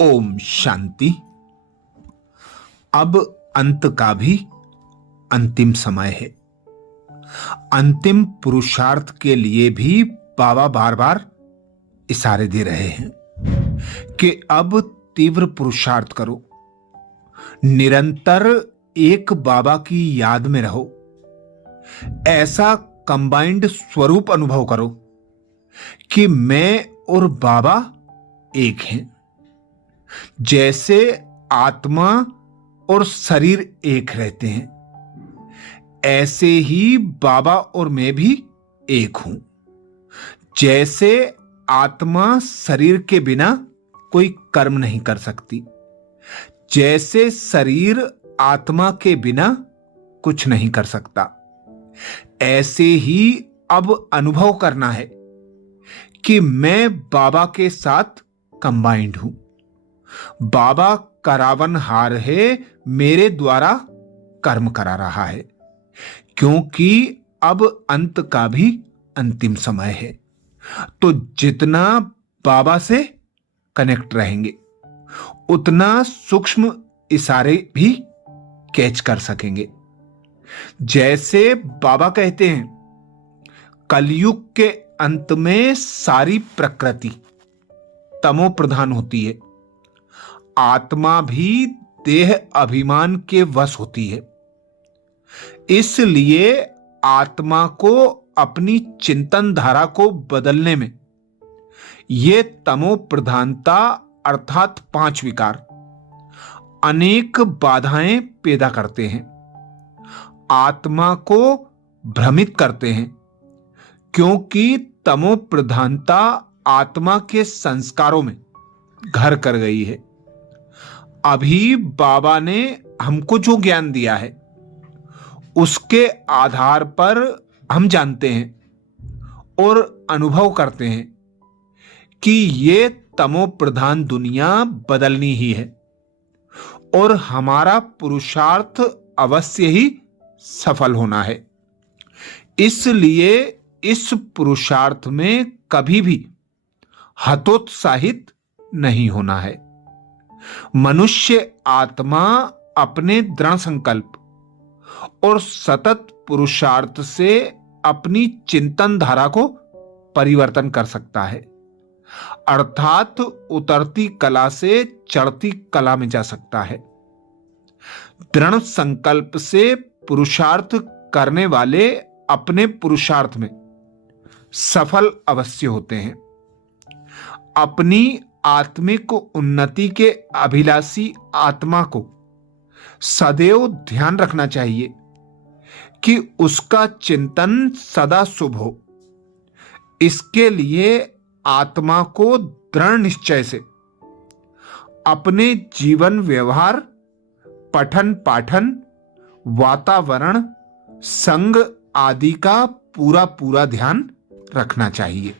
ओम शांति। अब अंत का भी अंतिम समय है। अंतिम पुरुषार्थ के लिए भी बाबा बार बार इशारे दे रहे हैं कि अब तीव्र पुरुषार्थ करो, निरंतर एक बाबा की याद में रहो, ऐसा कंबाइंड स्वरूप अनुभव करो कि मैं और बाबा एक हैं। जैसे आत्मा और शरीर एक रहते हैं, ऐसे ही बाबा और मैं भी एक हूं। जैसे आत्मा शरीर के बिना कोई कर्म नहीं कर सकती, जैसे शरीर आत्मा के बिना कुछ नहीं कर सकता, ऐसे ही अब अनुभव करना है कि मैं बाबा के साथ कंबाइंड हूं। बाबा करावनहार है, मेरे द्वारा कर्म करा रहा है, क्योंकि अब अंत का भी अंतिम समय है। तो जितना बाबा से कनेक्ट रहेंगे, उतना सूक्ष्म इशारे भी कैच कर सकेंगे। जैसे बाबा कहते हैं, कलयुग के अंत में सारी प्रकृति तमो प्रधान होती है, आत्मा भी देह अभिमान के वश होती है। इसलिए आत्मा को अपनी चिंतन धारा को बदलने में ये तमो प्रधानता अर्थात 5 विकार अनेक बाधाएं पैदा करते हैं, आत्मा को भ्रमित करते हैं, क्योंकि तमो प्रधानता आत्मा के संस्कारों में घर कर गई है। अभी बाबा ने हमको जो ज्ञान दिया है, उसके आधार पर हम जानते हैं और अनुभव करते हैं कि ये तमो प्रधान दुनिया बदलनी ही है और हमारा पुरुषार्थ अवश्य ही सफल होना है। इसलिए इस पुरुषार्थ में कभी भी हतोत्साहित नहीं होना है। मनुष्य आत्मा अपने दृढ़ संकल्प और सतत पुरुषार्थ से अपनी चिंतन धारा को परिवर्तन कर सकता है, अर्थात उतरती कला से चढ़ती कला में जा सकता है। दृढ़ संकल्प से पुरुषार्थ करने वाले अपने पुरुषार्थ में सफल अवश्य होते हैं। अपनी आत्मिक उन्नति के अभिलाषी आत्मा को सदैव ध्यान रखना चाहिए कि उसका चिंतन सदा शुभ हो। इसके लिए आत्मा को दृढ़ निश्चय से अपने जीवन व्यवहार, पठन पाठन, वातावरण, संग आदि का पूरा पूरा ध्यान रखना चाहिए।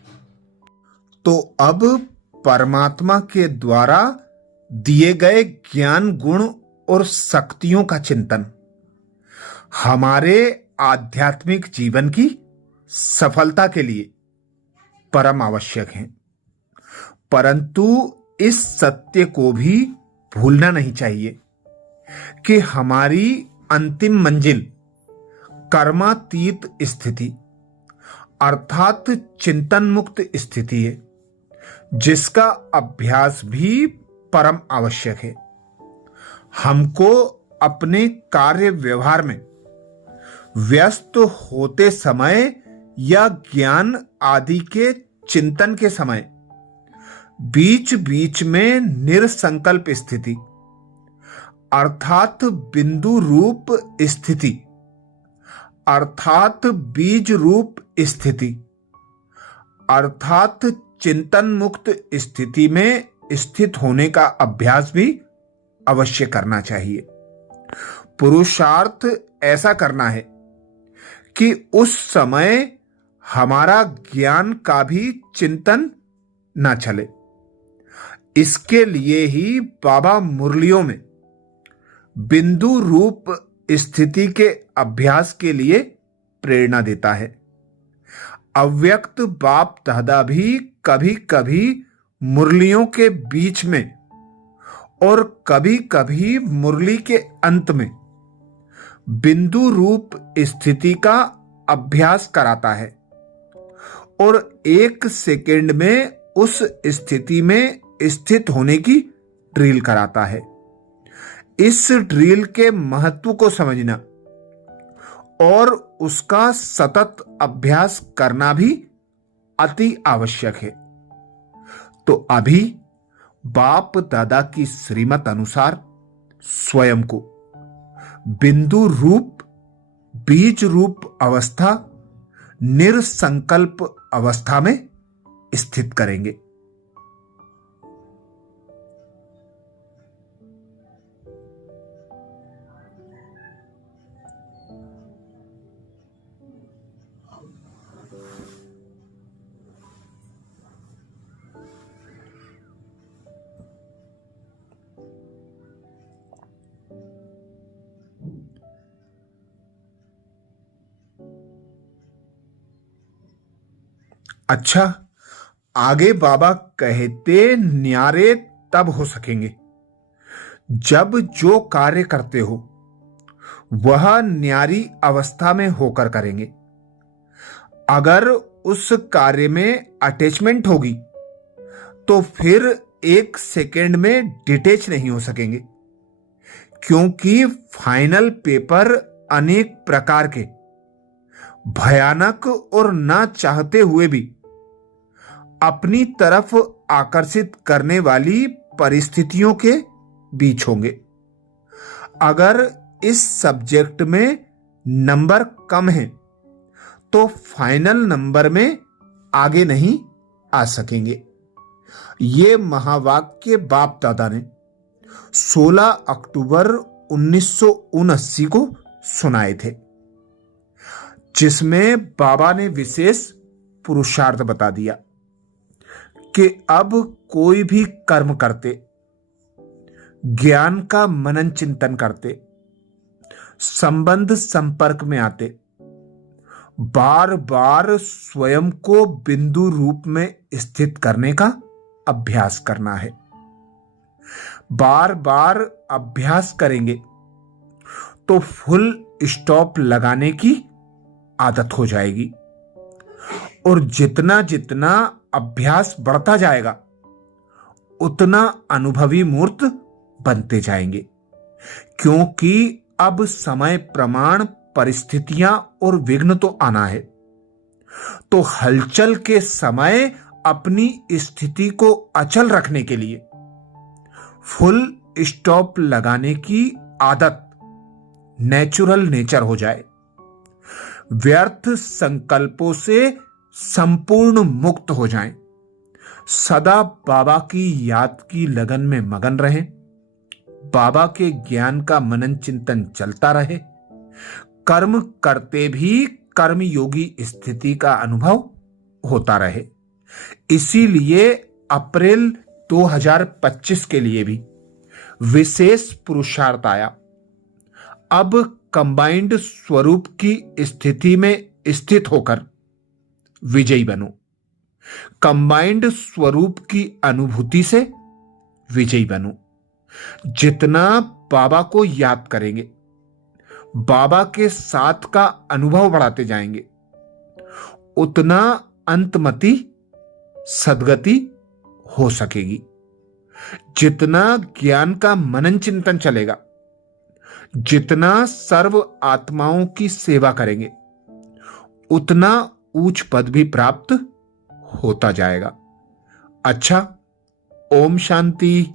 तो अब परमात्मा के द्वारा दिए गए ज्ञान, गुण और शक्तियों का चिंतन हमारे आध्यात्मिक जीवन की सफलता के लिए परम आवश्यक है। परंतु इस सत्य को भी भूलना नहीं चाहिए कि हमारी अंतिम मंजिल कर्मातीत स्थिति अर्थात चिंतन मुक्त स्थिति है, जिसका अभ्यास भी परम आवश्यक है। हमको अपने कार्य व्यवहार में व्यस्त होते समय या ज्ञान आदि के चिंतन के समय बीच बीच में निरसंकल्प स्थिति अर्थात बिंदु रूप स्थिति अर्थात बीज रूप स्थिति अर्थात चिंतन मुक्त स्थिति में स्थित होने का अभ्यास भी अवश्य करना चाहिए। पुरुषार्थ ऐसा करना है कि उस समय हमारा ज्ञान का भी चिंतन ना चले। इसके लिए ही बाबा मुरलियों में बिंदु रूप स्थिति के अभ्यास के लिए प्रेरणा देता है। अव्यक्त बाप दादा भी कभी कभी मुरलियों के बीच में और कभी कभी मुरली के अंत में बिंदु रूप स्थिति का अभ्यास कराता है और 1 सेकेंड में उस स्थिति में स्थित होने की ड्रिल कराता है। इस ड्रिल के महत्व को समझना और उसका सतत अभ्यास करना भी अति आवश्यक है। तो अभी बाप दादा की श्रीमत अनुसार स्वयं को बिंदु रूप, बीज रूप अवस्था, निरसंकल्प अवस्था में स्थित करेंगे। अच्छा, आगे बाबा कहते न्यारे तब हो सकेंगे जब जो कार्य करते हो वह न्यारी अवस्था में होकर करेंगे। अगर उस कार्य में अटैचमेंट होगी तो फिर 1 सेकेंड में डिटेच नहीं हो सकेंगे, क्योंकि फाइनल पेपर अनेक प्रकार के भयानक और ना चाहते हुए भी अपनी तरफ आकर्षित करने वाली परिस्थितियों के बीच होंगे। अगर इस सब्जेक्ट में नंबर कम है तो फाइनल नंबर में आगे नहीं आ सकेंगे। ये महावाक्य बाप दादा ने 16 अक्टूबर 1979 को सुनाए थे, जिसमें बाबा ने विशेष पुरुषार्थ बता दिया कि अब कोई भी कर्म करते, ज्ञान का मनन चिंतन करते, संबंध संपर्क में आते, बार बार स्वयं को बिंदु रूप में स्थित करने का अभ्यास करना है। बार बार अभ्यास करेंगे तो फुल स्टॉप लगाने की आदत हो जाएगी और जितना जितना अभ्यास बढ़ता जाएगा उतना अनुभवी मूर्त बनते जाएंगे, क्योंकि अब समय, प्रमाण, परिस्थितियां और विघ्न तो आना है। तो हलचल के समय अपनी स्थिति को अचल रखने के लिए फुल स्टॉप लगाने की आदत नेचुरल नेचर हो जाए, व्यर्थ संकल्पों से संपूर्ण मुक्त हो जाएं, सदा बाबा की याद की लगन में मगन रहें, बाबा के ज्ञान का मनन चिंतन चलता रहे, कर्म करते भी कर्म योगी स्थिति का अनुभव होता रहे। इसीलिए अप्रैल 2025 के लिए भी विशेष पुरुषार्थ आया। अब कंबाइंड स्वरूप की स्थिति में स्थित होकर विजयी बनो। कंबाइंड स्वरूप की अनुभूति से विजयी बनो। जितना बाबा को याद करेंगे, बाबा के साथ का अनुभव बढ़ाते जाएंगे, उतना अंतमति सदगति हो सकेगी। जितना ज्ञान का मनन चिंतन चलेगा, जितना सर्व आत्माओं की सेवा करेंगे, उतना ऊंच पद भी प्राप्त होता जाएगा। अच्छा, ओम शांति।